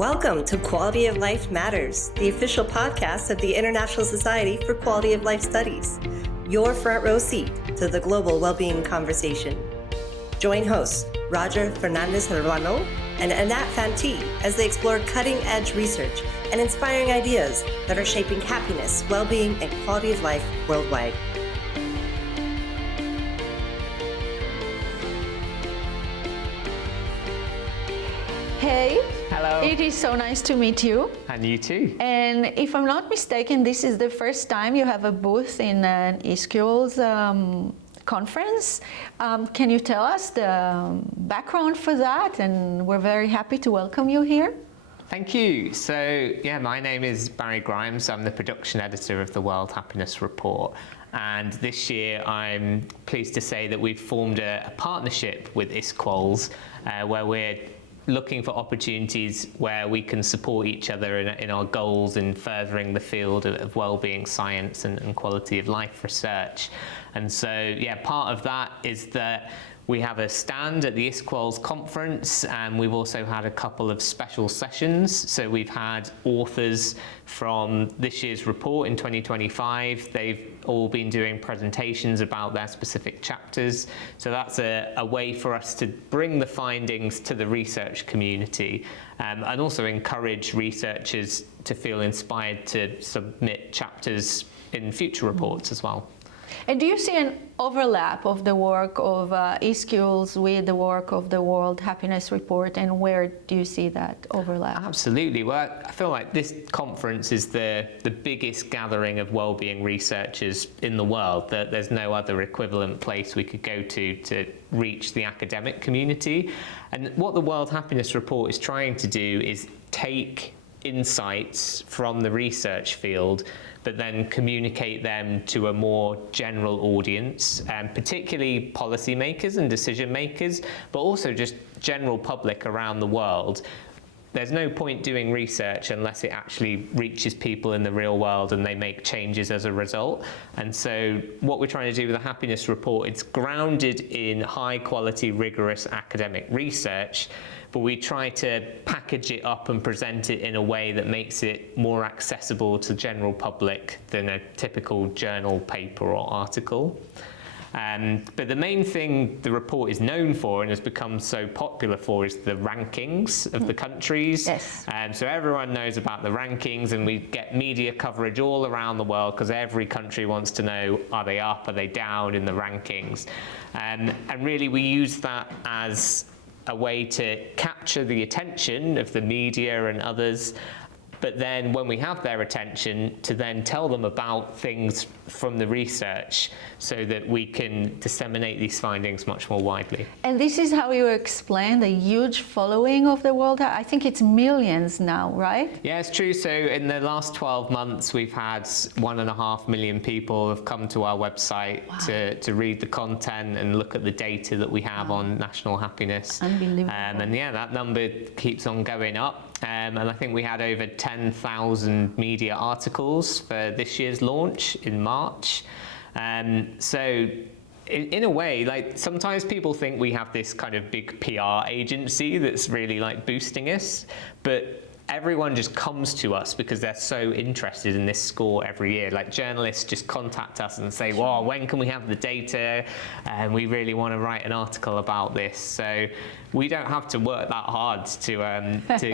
Welcome to Quality of Life Matters, the official podcast of the International Society for Quality of Life Studies, your front row seat to the global well-being conversation. Join hosts Roger Fernandez-Hervano and Anat Fanti as they explore cutting-edge research and inspiring ideas that are shaping happiness, well-being, and quality of life worldwide. Hey. Hello. It is so nice to meet you. And you too. And if I'm not mistaken, this is the first time you have a booth in an ISQOLS conference. Can you tell us the background for that? And we're very happy to welcome you here. Thank you. So, my name is Barry Grimes. I'm the production editor of the World Happiness Report. And this year, I'm pleased to say that we've formed a partnership with ISQOLS, where we're looking for opportunities where we can support each other in our goals in furthering the field of well-being science and quality of life research. And so, part of that is that we have a stand at the ISQOLS conference, and we've also had a couple of special sessions. So we've had authors from this year's report in 2025. They've all been doing presentations about their specific chapters. So that's a way for us to bring the findings to the research community, and also encourage researchers to feel inspired to submit chapters in future reports as well. And do you see an overlap of the work of ISQOLS with the work of the World Happiness Report, and where do you see that overlap? Absolutely. Well, I feel like this conference is the biggest gathering of well-being researchers in the world. There's no other equivalent place we could go to reach the academic community. And what the World Happiness Report is trying to do is take insights from the research field, but then communicate them to a more general audience, particularly policymakers and decision makers, but also just general public around the world. There's no point doing research unless it actually reaches people in the real world and they make changes as a result. And so what we're trying to do with the Happiness Report, it's grounded in high quality, rigorous academic research, but we try to package it up and present it in a way that makes it more accessible to the general public than a typical journal paper or article. But the main thing the report is known for and has become so popular for is the rankings of the countries. Yes. So everyone knows about the rankings, and we get media coverage all around the world because every country wants to know, are they up, are they down in the rankings? And really we use that as a way to capture the attention of the media and others, but then when we have their attention, to then tell them about things from the research so that we can disseminate these findings much more widely. And this is how you explain the huge following of the World. I think it's millions now, right? Yeah, it's true. So in the last 12 months, we've had 1.5 million people have come to our website to read the content and look at the data that we have on national happiness. Unbelievable. And that number keeps on going up. And I think we had over 10,000 media articles for this year's launch in March. So in a way, like, sometimes people think we have this kind of big PR agency that's really like boosting us, but everyone just comes to us because they're so interested in this score every year. Like, journalists just contact us and say, "Wow, when can we have the data? And we really want to write an article about this." So we don't have to work that hard to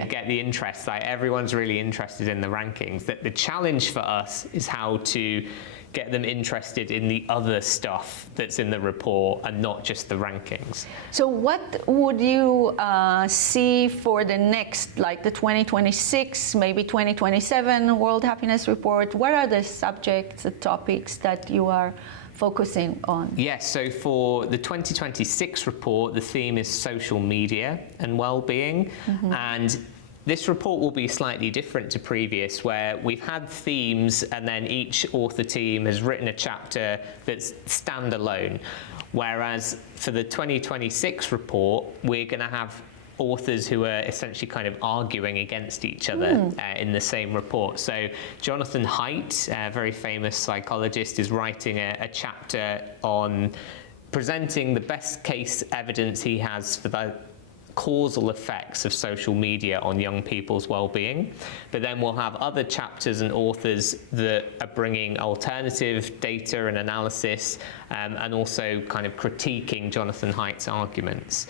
get the interest. Like, everyone's really interested in the rankings. That the challenge for us is how to get them interested in the other stuff that's in the report and not just the rankings. So what would you see for the next, like the 2026, maybe 2027 World Happiness Report? What are the subjects, the topics that you are focusing on? Yes, so for the 2026 report, the theme is social media and well-being. And this report will be slightly different to previous, where we've had themes and then each author team has written a chapter that's standalone. Whereas for the 2026 report, we're going to have authors who are essentially kind of arguing against each other in the same report. So Jonathan Haidt, a very famous psychologist, is writing a chapter on presenting the best case evidence he has for the causal effects of social media on young people's well-being. But then we'll have other chapters and authors that are bringing alternative data and analysis, and also kind of critiquing Jonathan Haidt's arguments.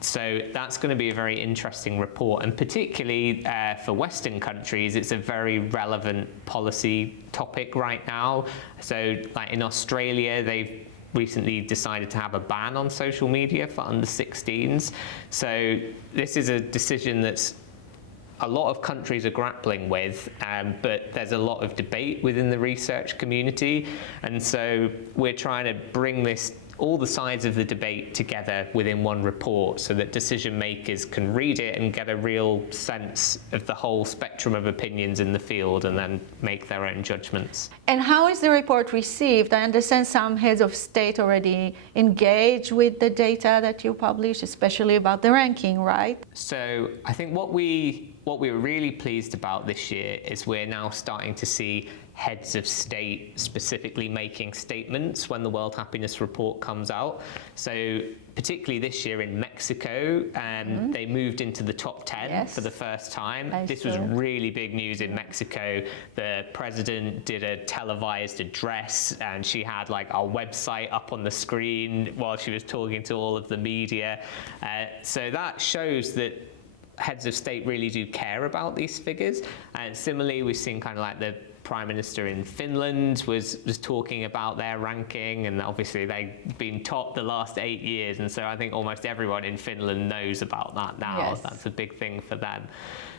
So that's going to be a very interesting report, and particularly for Western countries, it's a very relevant policy topic right now. So like in Australia, they've recently decided to have a ban on social media for under 16s. So this is a decision that's a lot of countries are grappling with, but there's a lot of debate within the research community. And so we're trying to bring all the sides of the debate together within one report so that decision makers can read it and get a real sense of the whole spectrum of opinions in the field and then make their own judgments. And how is the report received? I understand some heads of state already engage with the data that you publish, especially about the ranking, right? So I think what we were really pleased about this year is we're now starting to see heads of state specifically making statements when the World Happiness Report comes out. So particularly this year in Mexico, they moved into the top 10 for the first time. This was really big news in Mexico. The president did a televised address, and she had like our website up on the screen while she was talking to all of the media. So that shows that heads of state really do care about these figures. And similarly, we've seen kind of like the Prime Minister in Finland was talking about their ranking, and obviously they've been top the last 8 years, and so I think almost everyone in Finland knows about that now. Yes. That's a big thing for them.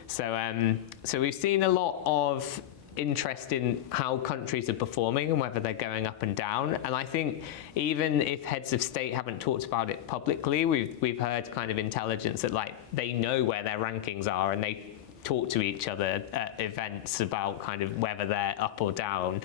So we've seen a lot of interest in how countries are performing and whether they're going up and down. And I think even if heads of state haven't talked about it publicly, we've heard kind of intelligence that like they know where their rankings are, and they talk to each other at events about kind of whether they're up or down.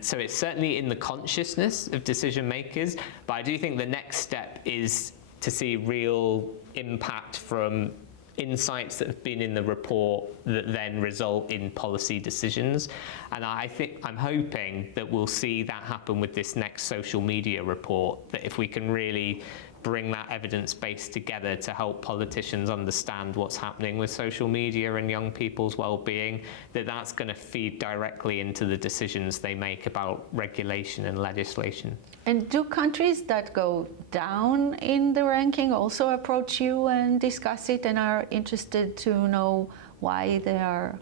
So it's certainly in the consciousness of decision makers, but I do think the next step is to see real impact from insights that have been in the report that then result in policy decisions. And I'm hoping that we'll see that happen with this next social media report, that if we can really bring that evidence base together to help politicians understand what's happening with social media and young people's well-being, that's going to feed directly into the decisions they make about regulation and legislation. And do countries that go down in the ranking also approach you and discuss it and are interested to know why they are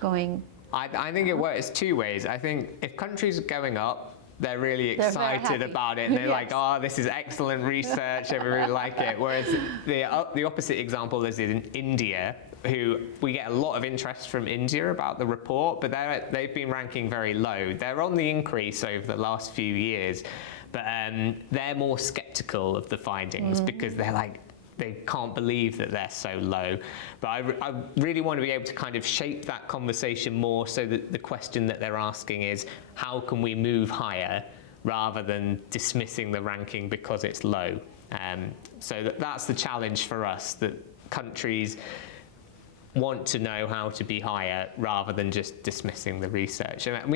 going? I think it works two ways. I think if countries are going up, they're really excited about it. They're like, oh, this is excellent research, I really like it. Whereas the opposite example is in India, who we get a lot of interest from India about the report, but they've been ranking very low. They're on the increase over the last few years, but they're more skeptical of the findings because they're like, they can't believe that they're so low. But I really want to be able to kind of shape that conversation more so that the question that they're asking is, how can we move higher rather than dismissing the ranking because it's low? So that's the challenge for us, that countries want to know how to be higher rather than just dismissing the research. And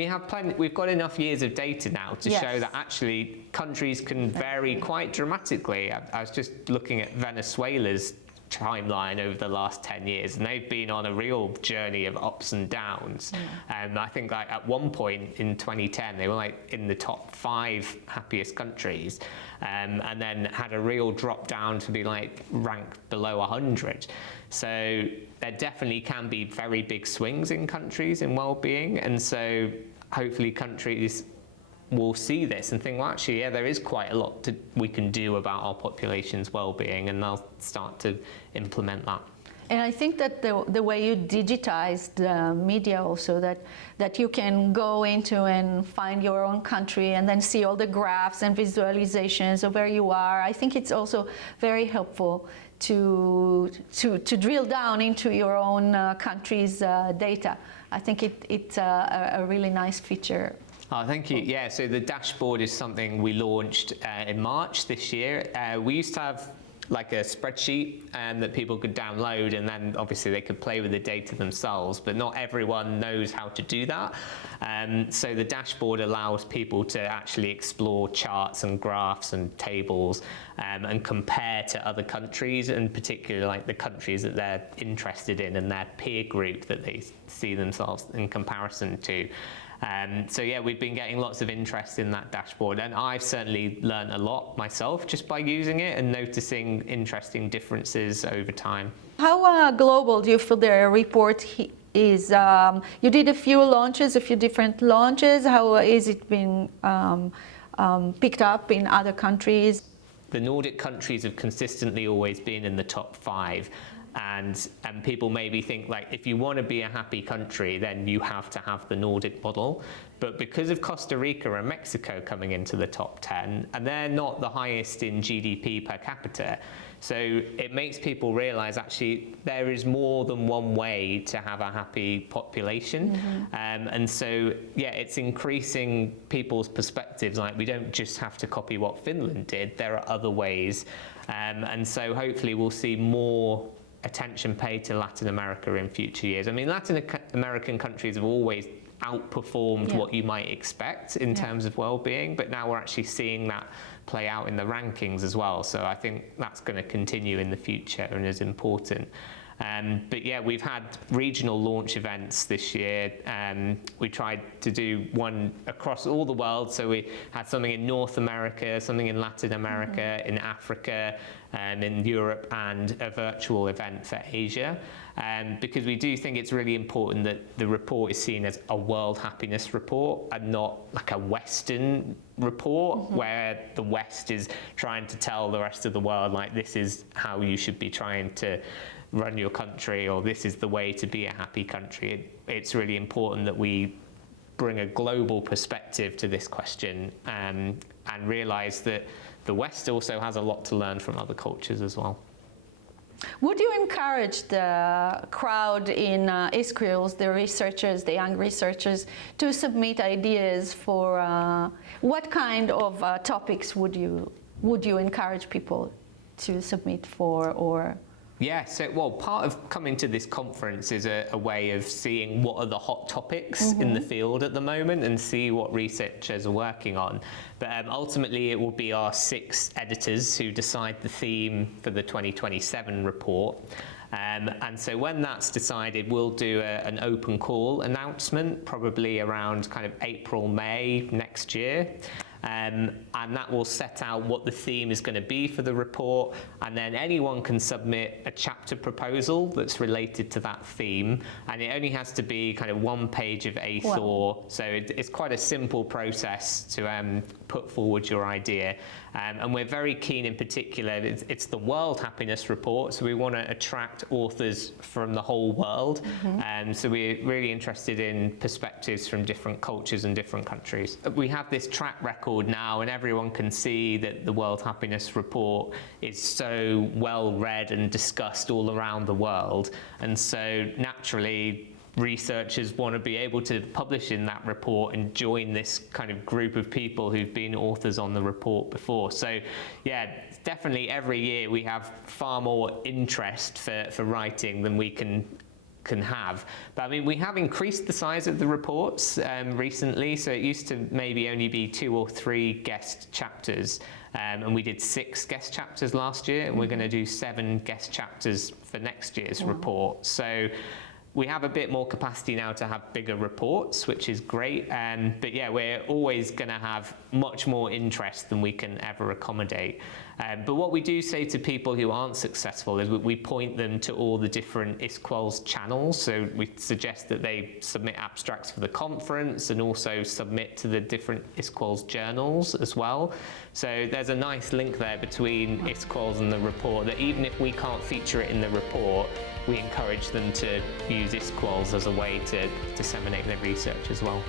we've got enough years of data now to show that actually countries can vary quite dramatically. I was just looking at Venezuela's timeline over the last 10 years, and they've been on a real journey of ups and downs. And I think like at one point in 2010 they were like in the top 5 happiest countries, and then had a real drop down to be like ranked below 100. So there definitely can be very big swings in countries in well-being, and so hopefully countries will see this and think, well, actually, yeah, there is quite a lot we can do about our population's well-being, and they'll start to implement that. And I think that the way you digitize the media also, that you can go into and find your own country and then see all the graphs and visualizations of where you are, I think it's also very helpful to drill down into your own country's data. I think it's a really nice feature. Oh, thank you. Yeah, so the dashboard is something we launched in March this year. We used to have like a spreadsheet that people could download, and then obviously they could play with the data themselves, but not everyone knows how to do that. So the dashboard allows people to actually explore charts and graphs and tables and compare to other countries, and particularly like the countries that they're interested in and their peer group that they see themselves in comparison to. So yeah, we've been getting lots of interest in that dashboard, and I've certainly learned a lot myself just by using it and noticing interesting differences over time. How global do you feel the report is? You did a few different launches. How is it being picked up in other countries? The Nordic countries have consistently always been in the top 5. And people maybe think, like, if you want to be a happy country, then you have to have the Nordic model. But because of Costa Rica and Mexico coming into the top 10, and they're not the highest in GDP per capita, so it makes people realize actually there is more than one way to have a happy population. And so, yeah, it's increasing people's perspectives. Like, we don't just have to copy what Finland did. There are other ways. And so hopefully we'll see more attention paid to Latin America in future years. I mean, Latin American countries have always outperformed what you might expect in terms of well-being, but now we're actually seeing that play out in the rankings as well. So I think that's going to continue in the future and is important. But yeah, we've had regional launch events this year. We tried to do one across all the world. So we had something in North America, something in Latin America, in Africa, in Europe, and a virtual event for Asia. Because we do think it's really important that the report is seen as a world happiness report and not like a Western report where the West is trying to tell the rest of the world, like, this is how you should be trying to run your country, or this is the way to be a happy country. It's really important that we bring a global perspective to this question and realize that the West also has a lot to learn from other cultures as well. Would you encourage the crowd in ISQOLS, the researchers, the young researchers, to submit ideas for what kind of topics would you encourage people to submit for? Or yeah, so, well, part of coming to this conference is a way of seeing what are the hot topics in the field at the moment and see what researchers are working on. But ultimately, it will be our 6 editors who decide the theme for the 2027 report. And so when that's decided, we'll do an open call announcement, probably around kind of April, May next year. And that will set out what the theme is going to be for the report, and then anyone can submit a chapter proposal that's related to that theme, and it only has to be kind of 1 page of A4, so it's quite a simple process to put forward your idea. And we're very keen in particular, it's the World Happiness Report, so we want to attract authors from the whole world. So we're really interested in perspectives from different cultures and different countries. We have this track record now, and everyone can see that the World Happiness Report is so well read and discussed all around the world. And so naturally, researchers want to be able to publish in that report and join this kind of group of people who've been authors on the report before. So yeah, definitely every year we have far more interest for writing than we can have. But I mean, we have increased the size of the reports recently, so it used to maybe only be 2 or 3 guest chapters, and we did 6 guest chapters last year, and we're going to do 7 guest chapters for next year's report. So we have a bit more capacity now to have bigger reports, which is great. But yeah, we're always going to have much more interest than we can ever accommodate. But what we do say to people who aren't successful is we point them to all the different ISQOLS channels. So we suggest that they submit abstracts for the conference and also submit to the different ISQOLS journals as well. So there's a nice link there between ISQOLS and the report, that even if we can't feature it in the report, we encourage them to use ISQOLS as a way to disseminate their research as well.